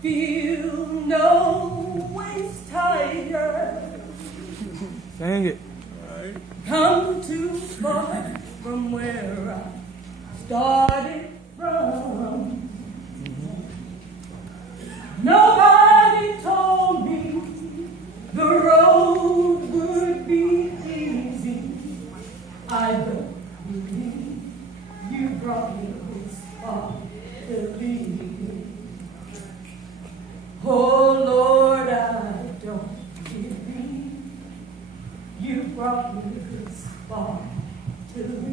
feel no waist higher. Dang it. Come too far from where I started from. Nobody told me the road would be easy. I don't believe you brought me this far to leave me. Oh Lord, I don't believe you brought me this far to leave me.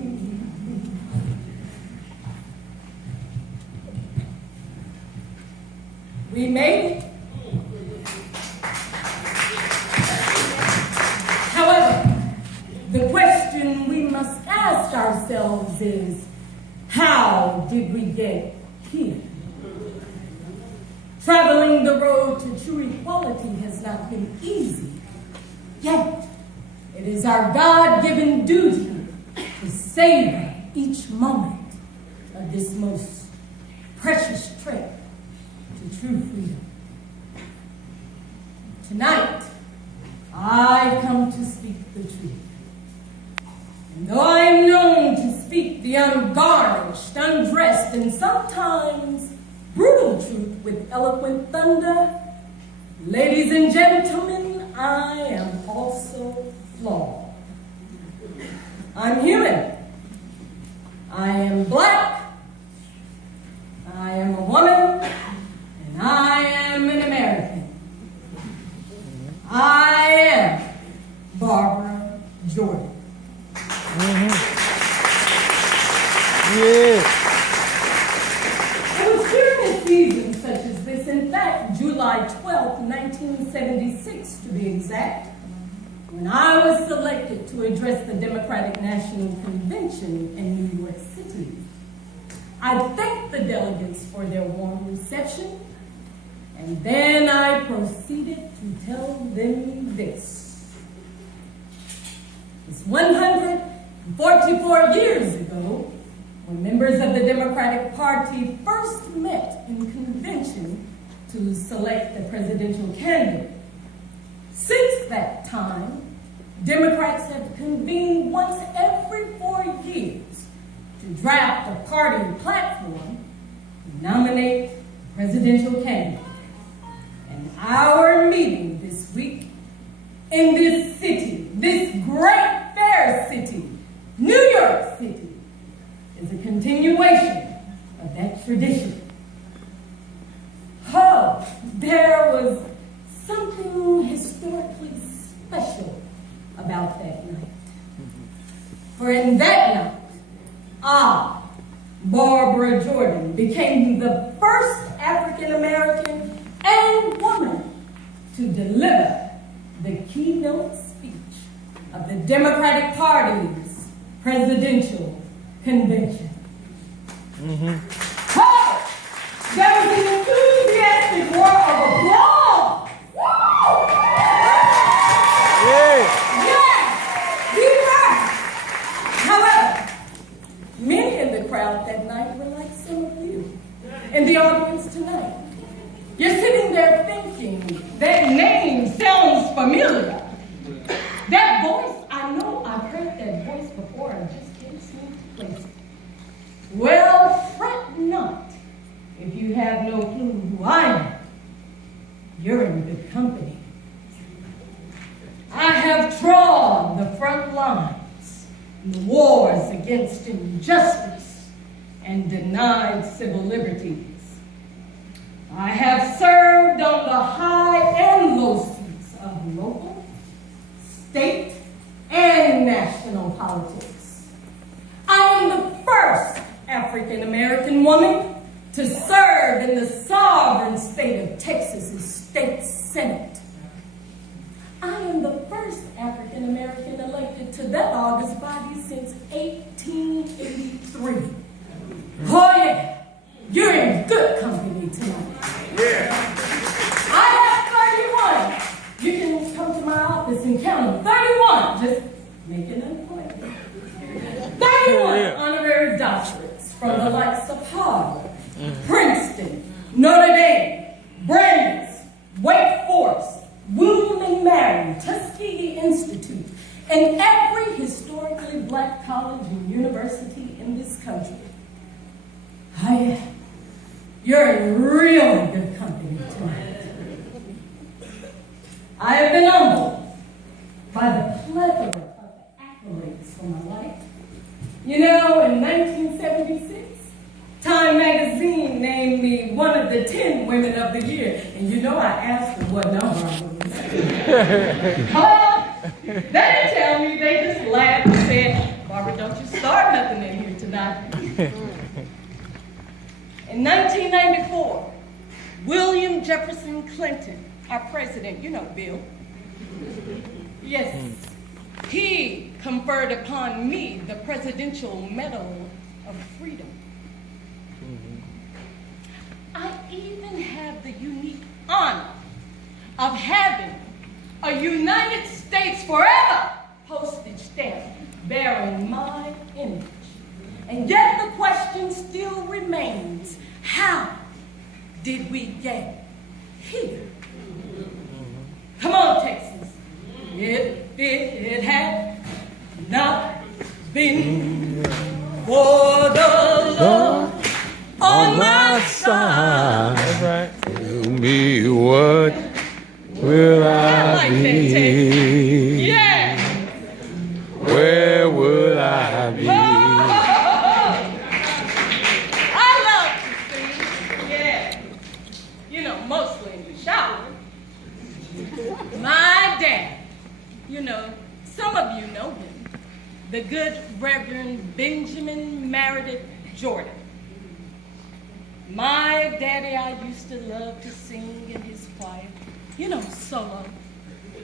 We made it. However, the question we must ask ourselves is, how did we get here? Traveling the road to true equality has not been easy, yet it is our God-given duty to savor each moment of this most precious trip to true freedom. Tonight, I come to speak the truth. And though I am known to speak the ungarnished, undressed, and sometimes brutal truth with eloquent thunder, ladies and gentlemen, I am also flawed. I'm human. I am black. I am a woman. And I am an American. I am Barbara Jordan. Yeah. It was during a season such as this, in fact, July 12th, 1976 to be exact, when I was selected to address the Democratic National Convention in New York City. I thanked the delegates for their warm reception, and then I proceeded to tell them this. It's 144 years ago, when members of the Democratic Party first met in convention to select the presidential candidate. Since that time, Democrats have convened once every 4 years to draft a party platform and nominate a presidential candidate. And our meeting this week in this city, this great fair city, New York City, is a continuation of that tradition. Oh, there was something historically special about that night. For in that night, I, Barbara Jordan, became the first African-American and woman to deliver the keynote speech of the Democratic Party's presidential convention. Oh, there was an enthusiastic roar of applause. Yes, we were. However, many in the crowd that night were like some of you in the audience tonight. You're sitting there thinking, that name sounds familiar. That voice, I know I've heard that voice before, I just can't seem to place it. Well, fret not if you have no clue who I am. You're in good company. I have trod the front lines in the wars against injustice and denied civil liberties. I have served on the high and low seats of local, state, and national politics. I am the first African-American woman to serve in the sovereign state of Texas's state senate. I am the first African-American elected to that august body since 1883. Oh yeah, you're in good company tonight. Yeah. I have 31. You can come to my office and count them. 31. Just make an appointment. 31 honorary doctorates from the likes of Harvard, Princeton, Notre Dame, Brandeis, Wake Forest, William and Mary, Tuskegee Institute, and every historically black college and university in this country. You're in really good company tonight. I have been humbled by the plethora of accolades for my life. You know, in 1976, Time magazine named me one of the 10 women of the year. And you know I asked them what number I was. They didn't tell me. They just laughed and said, Barbara, don't you start nothing in here tonight. In 1994, William Jefferson Clinton, our president, you know Bill. Yes, he conferred upon me the Presidential Medal of Freedom. I even have the unique honor of having a United States Forever postage stamp bearing my image. And yet the question still remains, how did we get here? Come on, Texas. If it had not been for the Lord on my side. That's right. Tell me what will I like be? that, Texas. Yeah. Where would I be? I love to sing. Yeah. You know, mostly in the shower. My dad, you know, some of you know him, the good Reverend Benjamin Meredith Jordan. My daddy, I used to love to sing in his choir. You know, solo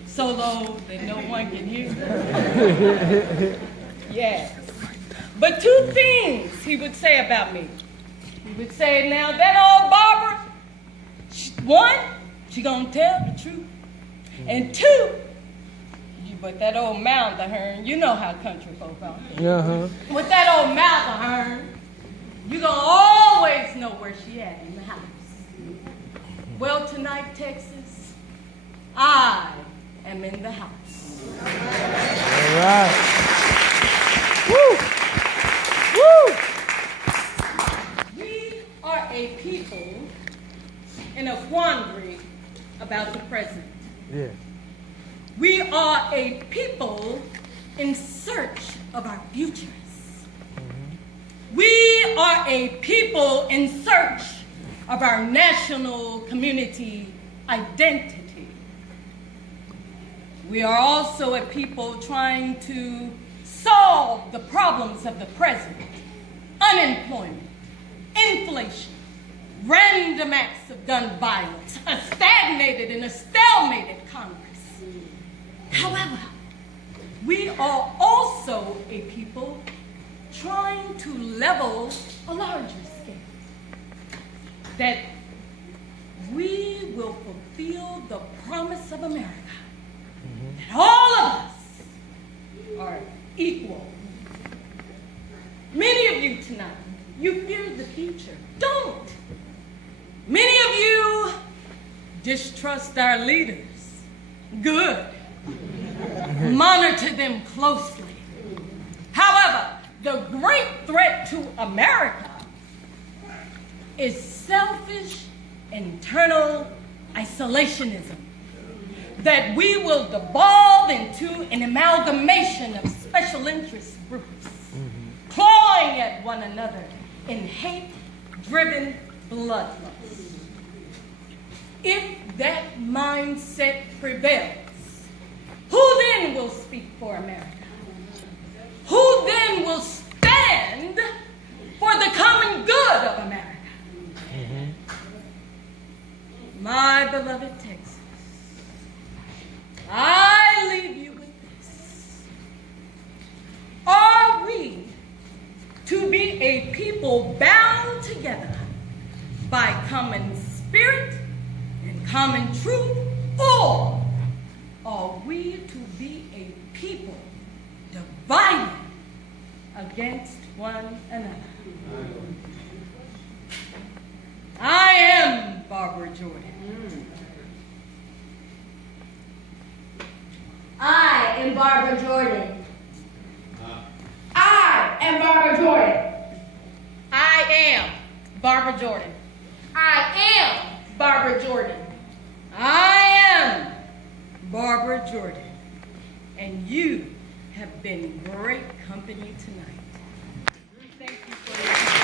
that no one can hear. Yes. But two things he would say about me. He would say, now that old Barbara, one, she gonna tell the truth. And two, but that old mouth of hers, you know how country folk are. Uh-huh. With that old mouth of hers, you gonna always know where she at in the house. Well, tonight, Texas, I am in the house. All right. Woo! Woo! We are a people in a quandary about the present. Yeah. We are a people in search of our futures. We are a people in search of our national community identity. We are also a people trying to solve the problems of the present: unemployment, inflation, random acts of gun violence, a stagnated and a stalemated Congress. However, we are also a people trying to level a larger scale, that we will fulfill the promise of America, that all of us are equal. Many of you tonight, you fear the future. Don't. Many of you distrust our leaders. Good. Monitor them closely. However, the great threat to America is selfish, internal isolationism, that we will devolve into an amalgamation of special interest groups, clawing at one another in hate-driven bloodlust. If that mindset prevails, who then will speak for America? Who then will stand for the common good of America? My beloved Texas, I leave you with this. Are we to be a people bound together by common spirit and common truth, or are we to be a people divided against one another? I am Barbara Jordan. I am Barbara Jordan. I am Barbara Jordan. I am Barbara Jordan. I am Barbara Jordan. I am Barbara Jordan, and you have been great company tonight. Thank you for your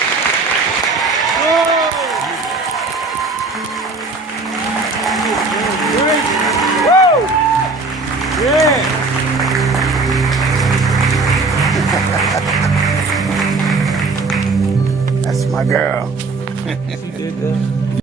Yeah. That's my girl. She did that.